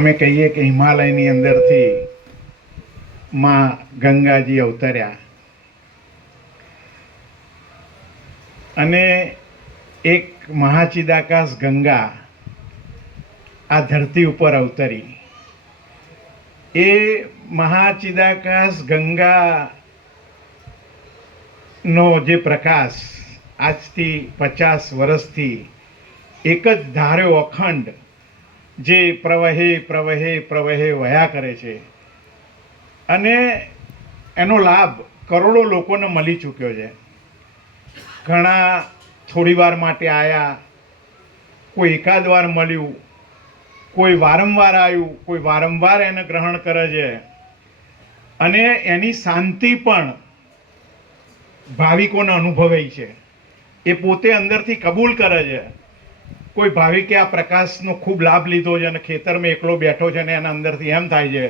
અમે કહીએ કે હિમાલયની અંદરથી માં ગંગાજી અવતર્યા અને એક મહાચિદાકાશ ગંગા આ ધરતી ઉપર અવતરી. એ મહાચિદાકાશ ગંગાનો જે પ્રકાશ આજથી 50 વર્ષથી એક જ ધાર્યો અખંડ જે પ્રવહે પ્રવહે પ્રવહે વહ્યા કરે છે અને એનો લાભ કરોડો લોકોને મળી ચૂક્યો છે. ઘણા થોડી વાર માટે આવ્યા, કોઈ એકાદ વાર મળ્યું, કોઈ વારંવાર આવ્યું, કોઈ વારંવાર એને ગ્રહણ કરે છે અને એની શાંતિ પણ ભાવિકોને અનુભવે છે. એ પોતે અંદરથી કબૂલ કરે છે. કોઈ ભાવિકે આ પ્રકાશનો ખૂબ લાભ લીધો છે અને ખેતરમાં એકલો બેઠો છે અને એના અંદરથી એમ થાય છે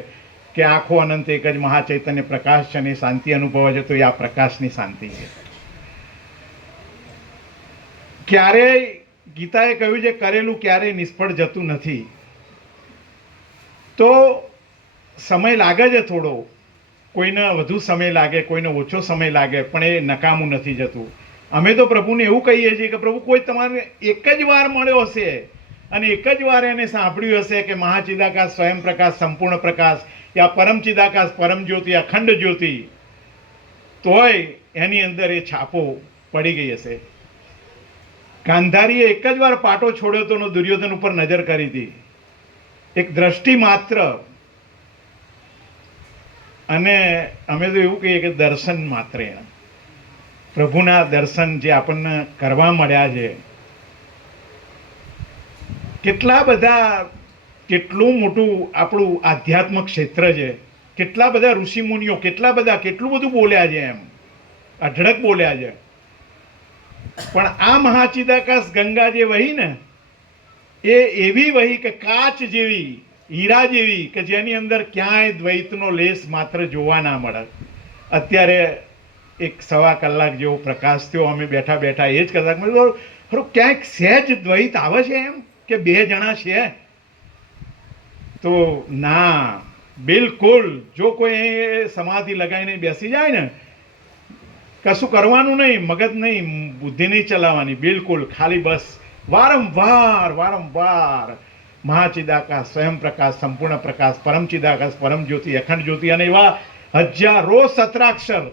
કે આખો અનંત એક જ મહાચૈતન્ય પ્રકાશ છે અને શાંતિ અનુભવે છે, તો એ આ પ્રકાશની શાંતિ છે. ક્યારેય ગીતાએ કહ્યું છે કરેલું ક્યારેય નિષ્ફળ જતું નથી. તો સમય લાગે છે થોડો, કોઈને વધુ સમય લાગે, કોઈને ઓછો સમય લાગે, પણ એ નકામું નથી જતું. અમે તો પ્રભુને એવું કહીએ છીએ કે પ્રભુ કોઈ તમારે એક જ વાર મળ્યો હશે અને એક જ વાર એને સાંભળ્યું હશે કે મહાચિદાકાશ સ્વયં પ્રકાશ સંપૂર્ણ પ્રકાશ યા પરમ ચિદાકાશ પરમ જ્યોતિ અખંડ જ્યોતિ, તોય એની અંદર એ છાપો પડી ગઈ હશે. ગાંધારીએ એક જ વાર પાટો છોડ્યો તો દુર્યોધન ઉપર નજર કરી હતી, એક દ્રષ્ટિ માત્ર. અને અમે તો એવું કહીએ કે દર્શન માત્ર. પ્રભુના દર્શન જે આપણને કરવા મળ્યા છે, કેટલા બધા, કેટલું મોટું આપણું આધ્યાત્મ ક્ષેત્ર છે, કેટલા બધા ઋષિમુનિઓ, કેટલા બધા, કેટલું બધું બોલ્યા છે, એમ અઢળક બોલ્યા છે. પણ આ મહાચિદાકાશ ગંગા જે વહી ને, એ એવી વહી કે કાચ જેવી, હીરા જેવી, કે જેની અંદર ક્યાંય દ્વૈતનો લેશ માત્ર જોવા ના મળે. અત્યારે 1-1.25 કલાક જેવો પ્રકાશ થયો, અમે બેઠા બેઠા એ જ કરતા ખરું ક્યાંક સહેજ દ્વૈત આવે છે એમ કે બે જણા છે, તો ના, બિલકુલ. જો કોઈ સમાધિ લગાવીને બેસી જાય ને, કશું કરવાનું નહીં, મગજ નહીં, બુદ્ધિ નહીં ચલાવવાની, બિલકુલ ખાલી બસ વારંવાર વારંવાર મહાચિદાકાશ સ્વયં પ્રકાશ સંપૂર્ણ પ્રકાશ પરમ ચિદાકાશ પરમ જ્યોતિ અખંડ જ્યોતિ, અને એવા હજારો સત્રાક્ષર,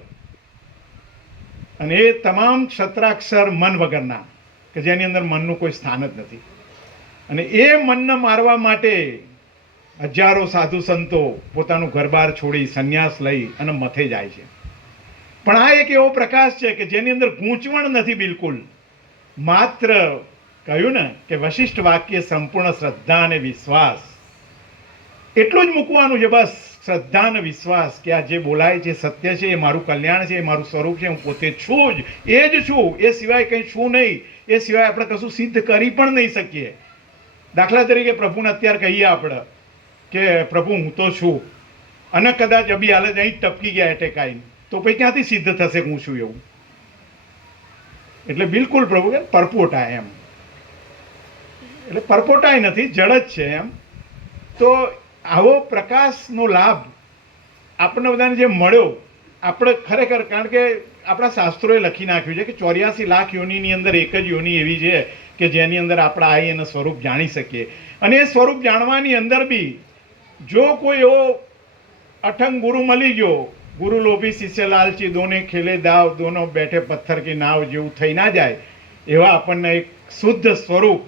અને એ તમામ સત્રાક્ષર મન વગરના, કે જેની અંદર મનનું કોઈ સ્થાન જ નથી. અને એ મનને મારવા માટે હજારો સાધુ સંતો પોતાનું ઘરબાર છોડી સંન્યાસ લઈ અને મથે જાય છે. પણ આ એક એવો પ્રકાશ છે કે જેની અંદર ગૂંચવણ નથી બિલકુલ. માત્ર કહ્યું ને કે વશિષ્ઠ વાક્ય સંપૂર્ણ શ્રદ્ધા અને વિશ્વાસ, એટલું જ મૂકવાનું છે બસ. શ્રદ્ધા અને વિશ્વાસ કે આ જે બોલાય છે સત્ય છે, એ મારું કલ્યાણ છે, એ મારું સ્વરૂપ છે, હું પોતે છું જ, એ જ છું, એ સિવાય કંઈ છું નહીં. એ સિવાય આપણે કશું સિદ્ધ કરી પણ નહીં શકીએ. દાખલા તરીકે પ્રભુને અત્યારે કહીએ આપણે કે પ્રભુ હું તો છું, અને કદાચ અભી હાલ જ અહીં ટપકી ગયા એટેક આવીને, તો પછી ક્યાંથી સિદ્ધ થશે હું છું એવું? એટલે બિલકુલ પ્રભુ કે પરપોટા એમ, એટલે પરપોટાય નથી, જળ જ છે એમ. તો આવો પ્રકાશનો લાભ આપણને બધાને જે મળ્યો, આપણે ખરેખર, કારણ કે આપણા શાસ્ત્રોએ લખી નાખ્યું છે કે 84 લાખ યોનિની અંદર એક જ યોની એવી છે કે જેની અંદર આપણે આવી એનું સ્વરૂપ જાણી શકીએ. અને એ સ્વરૂપ જાણવાની અંદર બી જો કોઈ એવો અઠંગ ગુરુ મળી ગયો, ગુરુ લોભી શિષ્ય લાલચી, દોને ખેલે દાવ, દોનો બેઠે પથ્થર કી નાવ જેવું થઈ ના જાય, એવા આપણને એક શુદ્ધ સ્વરૂપ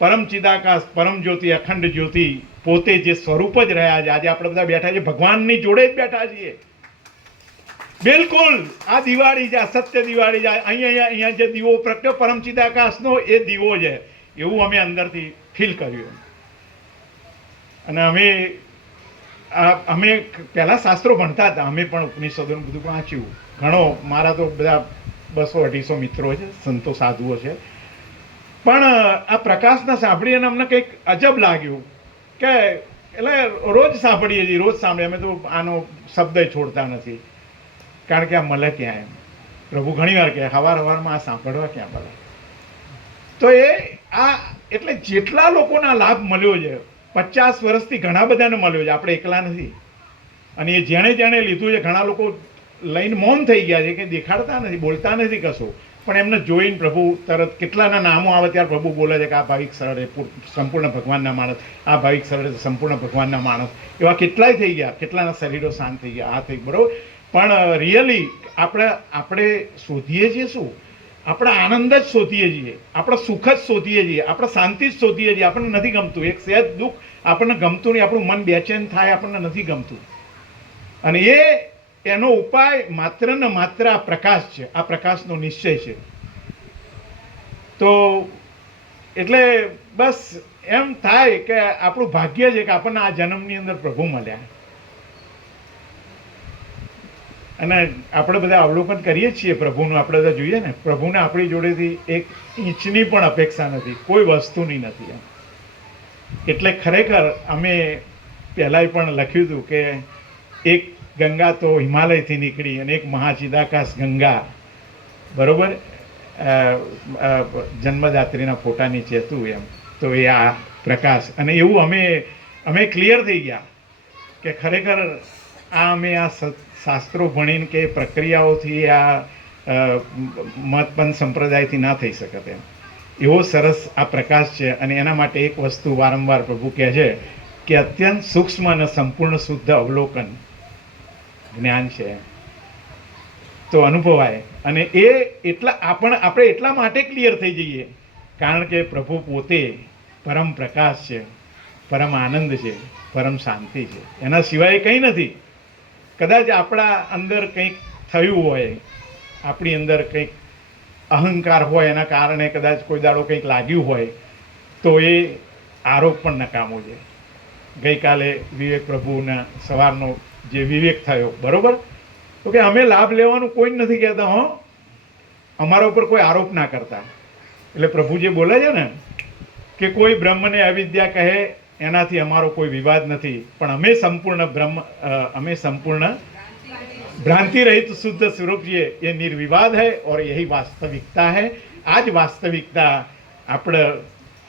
પરમ ચિદાકાશ પરમ જ્યોતિ અખંડ જ્યોતિ પોતે જે સ્વરૂપ જ રહ્યા છે. આજે આપણે બધા બેઠા છીએ, ભગવાનની જોડે જ બેઠા છીએ. બિલકુલ આ દિવાળી છે, આ સત્ય દિવાળી છે. અહીંયા જે દીવો પ્રગટ્યો પરમ ચિદાકાશનો, એ દીવો છે, એવું અમે અંદરથી ફીલ કર્યું. અને અમે પહેલાં શાસ્ત્રો ભણતા હતા, અમે પણ ઉપનિષદોનું બધું વાંચ્યું ઘણો. મારા તો બધા 200-250 મિત્રો છે, સંતો સાધુઓ છે. પણ આ પ્રકાશના સાંભળી અને અમને કંઈક અજબ લાગ્યું કે એટલે રોજ સાંભળીએ છીએ, રોજ સાંભળીએ. અમે તો આનો શબ્દ છોડતા નથી, કારણ કે આ મળે ક્યાં એમ. પ્રભુ ઘણી વાર કહે સવારમાં આ સાંભળવા ક્યાં મળે. તો એ આ એટલે જેટલા લોકોના લાભ મળ્યો છે, 50 વર્ષથી ઘણા બધાને મળ્યો છે, આપણે એકલા નથી. અને એ જેણે જેણે લીધું છે, ઘણા લોકો લઈને મૌન થઈ ગયા છે કે દેખાડતા નથી, બોલતા નથી કશું, પણ એમને જોઈને પ્રભુ તરત કેટલાના નામો આવે ત્યારે પ્રભુ બોલે છે કે આ ભાવિક સરળ સંપૂર્ણ ભગવાનના માણસ, આ ભાવિક સરળ સંપૂર્ણ ભગવાનના માણસ. એવા કેટલાય થઈ ગયા, કેટલાના શરીરો શાંત થઈ ગયા, આ થઈ બરાબર. પણ રિયલી આપણે શોધીએ છીએ શું? આપણે આનંદ જ શોધીએ છીએ, આપણે સુખ જ શોધીએ છીએ, આપણે શાંતિ જ શોધીએ છીએ. આપણને નથી ગમતું, એક સહેજ દુઃખ આપણને ગમતું નહીં, આપણું મન બેચેન થાય, આપણને નથી ગમતું. અને એનો ઉપાય માત્ર ને માત્ર આ પ્રકાશ છે, આ પ્રકાશનો નિશ્ચય છે. તો એટલે બસ એમ થાય કે આપણું ભાગ્ય છે કે આપણને આ જન્મની અંદર પ્રભુ મળ્યા. અને આપણે બધા અવલોકન કરીએ છીએ પ્રભુનું, આપણે બધા જોઈએ ને, પ્રભુને આપણી જોડેથી એક ઇંચની પણ અપેક્ષા નથી, કોઈ વસ્તુની નથી એમ. એટલે ખરેખર અમે પહેલાંય પણ લખ્યું હતું કે એક ગંગા તો હિમાલયથી નીકળી અને એક મહાચિદાકાશ ગંગા, બરોબર, જન્મદાત્રીના ફોટા નીચે હતું એમ. તો એ આ પ્રકાશ, અને એવું અમે ક્લિયર થઈ ગયા કે ખરેખર આ અમે આ શાસ્ત્રો ભણીને કે પ્રક્રિયાઓથી આ મતપંથ સંપ્રદાયથી ના થઈ શકત એમ. એવો સરસ આ પ્રકાશ છે. અને એના માટે એક વસ્તુ વારંવાર પ્રભુ કહે છે કે અત્યંત સૂક્ષ્મ અને સંપૂર્ણ શુદ્ધ અવલોકન જ્ઞાન છે, તો અનુભવાય. અને એ આપણે એટલા માટે ક્લિયર થઈ જઈએ કારણ કે પ્રભુ પોતે પરમ પ્રકાશ છે, પરમ આનંદ છે, પરમ શાંતિ છે. એના સિવાય કંઈ નથી. કદાચ આપણા અંદર કંઈક થયું હોય, આપણી અંદર કંઈક અહંકાર હોય, એના કારણે કદાચ કોઈ દાડો કંઈક લાગ્યું હોય, તો એ આરોપ પણ નકામો છે. ગઈકાલે વિવેક પ્રભુના સવારનો જે વિવેક થયો, બરોબર, તો કે અમે લાભ લેવાનું કોઈ જ નથી કહેતા, હો, અમારા ઉપર કોઈ આરોપ ના કરતા. એટલે પ્રભુ જે બોલે છે ને કે કોઈ બ્રહ્મને અવિદ્યા કહે એનાથી અમારો કોઈ વિવાદ નથી, પણ અમે સંપૂર્ણ भ्रांति रहित शुद्ध स्वरूप ये निर्विवाद है और यही वास्तविकता है. आज वास्तविकता આપણે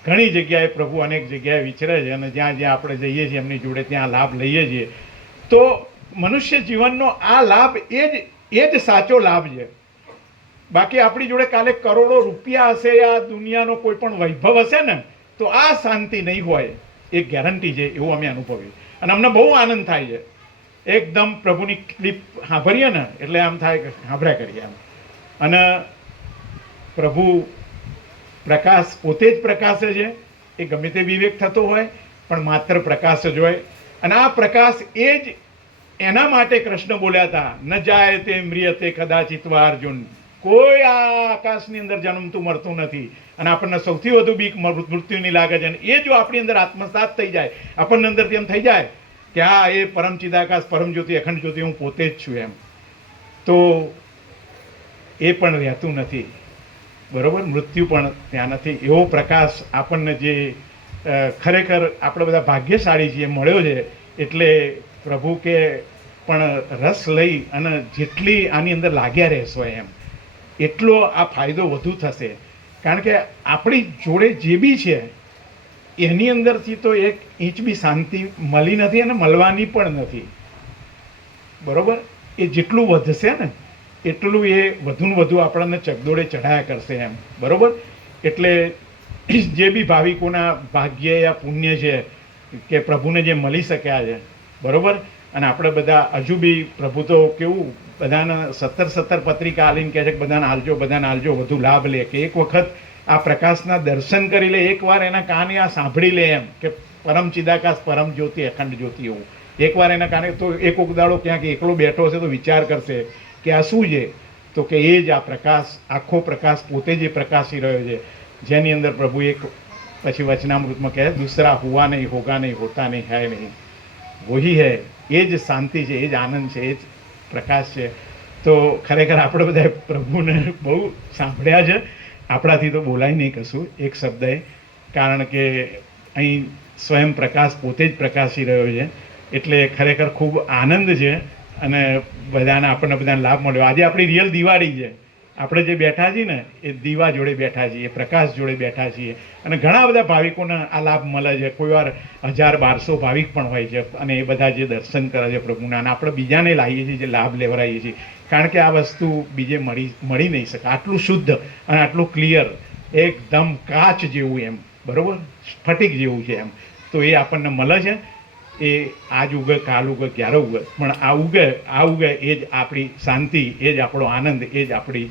ઘણી જગ્યાએ પ્રભુ અનેક જગ્યાએ વિચરે છે અને જ્યાં જ્યાં આપણે જઈએ છીએ એમની જોડે ત્યાં લાભ લઈએ છીએ. તો મનુષ્ય જીવનનો આ લાભ એ જ સાચો લાભ છે. બાકી આપણી જોડે કાલે કરોડો રૂપિયા હશે, આ દુનિયાનો કોઈ પણ વૈભવ હશે ને, તો આ શાંતિ નહીં હોય, એ ગેરંટી છે. એવું અમે અનુભવ્યું અને અમને બહુ આનંદ થાય છે. એકદમ પ્રભુની ક્લિપ સાંભળીએ ને એટલે આમ થાય કે સાંભળ્યા કરીએ આમ. અને પ્રભુ પ્રકાશ પોતે જ પ્રકાશ છે. એ ગમે તે વિવેક થતો હોય પણ માત્ર પ્રકાશ જ હોય. અને આ પ્રકાશ એ જ એના માટે કૃષ્ણ બોલ્યા હતા, ન જાય તે મ્રિયતે કદાચિત વા અર્જુન. કોઈ આ આકાશની અંદર જન્મતું મરતું નથી અને આપણને સૌથી વધુ બીક મૃત્યુની લાગે છે. અને એ જો આપણી અંદર આત્મસાત થઈ જાય, આપણને અંદરથી એમ થઈ જાય કે આ એ પરમ ચિદાકાશ, પરમ જ્યોતિ, અખંડ જ્યોતિ હું પોતે જ છું એમ, તો એ પણ રહેતું નથી, બરોબર, મૃત્યુ પણ ત્યાં નથી. એવો પ્રકાશ આપણને જે ખરેખર આપણે બધા ભાગ્યશાળી છીએ મળ્યો છે. એટલે પ્રભુ કે પણ રસ લઈ અને જેટલી આની અંદર લાગ્યા રહેશો એમ એટલો આ ફાયદો વધુ થશે. કારણ કે આપણી જોડે જે બી છે એની અંદરથી તો એક ઇંચ બી શાંતિ મળી નથી અને મળવાની પણ નથી, બરોબર. એ જેટલું વધશે ને એટલું એ વધુ ને વધુ આપણને ચગદોડે ચઢાયા કરશે એમ, બરોબર. એટલે જે બી ભાવિકોના ભાગ્ય યા પુણ્ય છે કે પ્રભુને જે મળી શક્યા છે, બરોબર. અને આપણે બધા હજુ બી પ્રભુ તો કેવું બધાને 17 પત્રિકા આલીને કહે છે કે બધાને હાલજો, બધાને હાલજો, વધુ લાભ લે, કે એક વખત આ પ્રકાશના દર્શન કરી લે, એકવાર એના કાને આ સાંભળી લે એમ કે પરમ ચિદાકાશ, પરમ જ્યોતિ, અખંડ જ્યોતિ. એવું એકવાર એના કાને તો એક દાડો ક્યાંક એકલો બેઠો હશે તો વિચાર કરશે કે આ શું છે, તો કે એ જ આ પ્રકાશ, આખો પ્રકાશ પોતે જ પ્રકાશી રહ્યો છે, જેની અંદર પ્રભુ એક પછી વચનામૃતમાં કહે દૂસરા હુआ નહીં, હોગા નહીં, હોતા નહીં, હૈ નહીં, વહી હૈ. એ જ શાંતિ છે, એ જ આનંદ છે, એ જ પ્રકાશ છે. તો ખરેખર આપણે બધા પ્રભુને બહુ સાંભળ્યા છે. આપણાથી તો બોલાય નહીં કશું એક શબ્દએ, કારણ કે અહીં સ્વયં પ્રકાશ પોતે જ પ્રકાશી રહ્યો છે. એટલે ખરેખર ખૂબ આનંદ છે અને બધાને આપણને બધાને લાભ મળ્યો. આજે આપણી રિયલ દિવાળી છે, આપણે જે બેઠા છીએ ને એ દીવા જોડે બેઠા છીએ, પ્રકાશ જોડે બેઠા છીએ, અને ઘણા બધા ભાવિકોને આ લાભ મળે છે. કોઈ વાર 1000-1200 ભાવિક પણ હોય છે, અને એ બધા જે દર્શન કરે છે પ્રભુના, અને આપણે બીજાને લાવીએ છીએ, જે લાભ લેવડાવીએ છીએ, કારણ કે આ વસ્તુ બીજે મળી નહીં શકે. આટલું શુદ્ધ અને આટલું ક્લિયર, એકદમ કાચ જેવું એમ, બરાબર, સ્ફટિક જેવું છે એમ. તો એ આપણને મળે છે. એ આજ ઉગે, કાલ ઉગે, ક્યારે ઉગે, પણ આ ઉગે એ જ આપણી શાંતિ, એ જ આપણો આનંદ, એ જ આપણી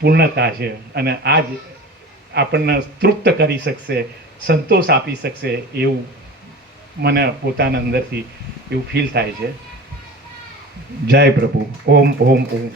પૂર્ણતા છે. અને આ જ આપણને તૃપ્ત કરી શકશે, સંતોષ આપી શકશે, એવું મને પોતાના અંદરથી એવું ફીલ થાય છે. જય પ્રભુ. ઓમ ઓમ ઓમ.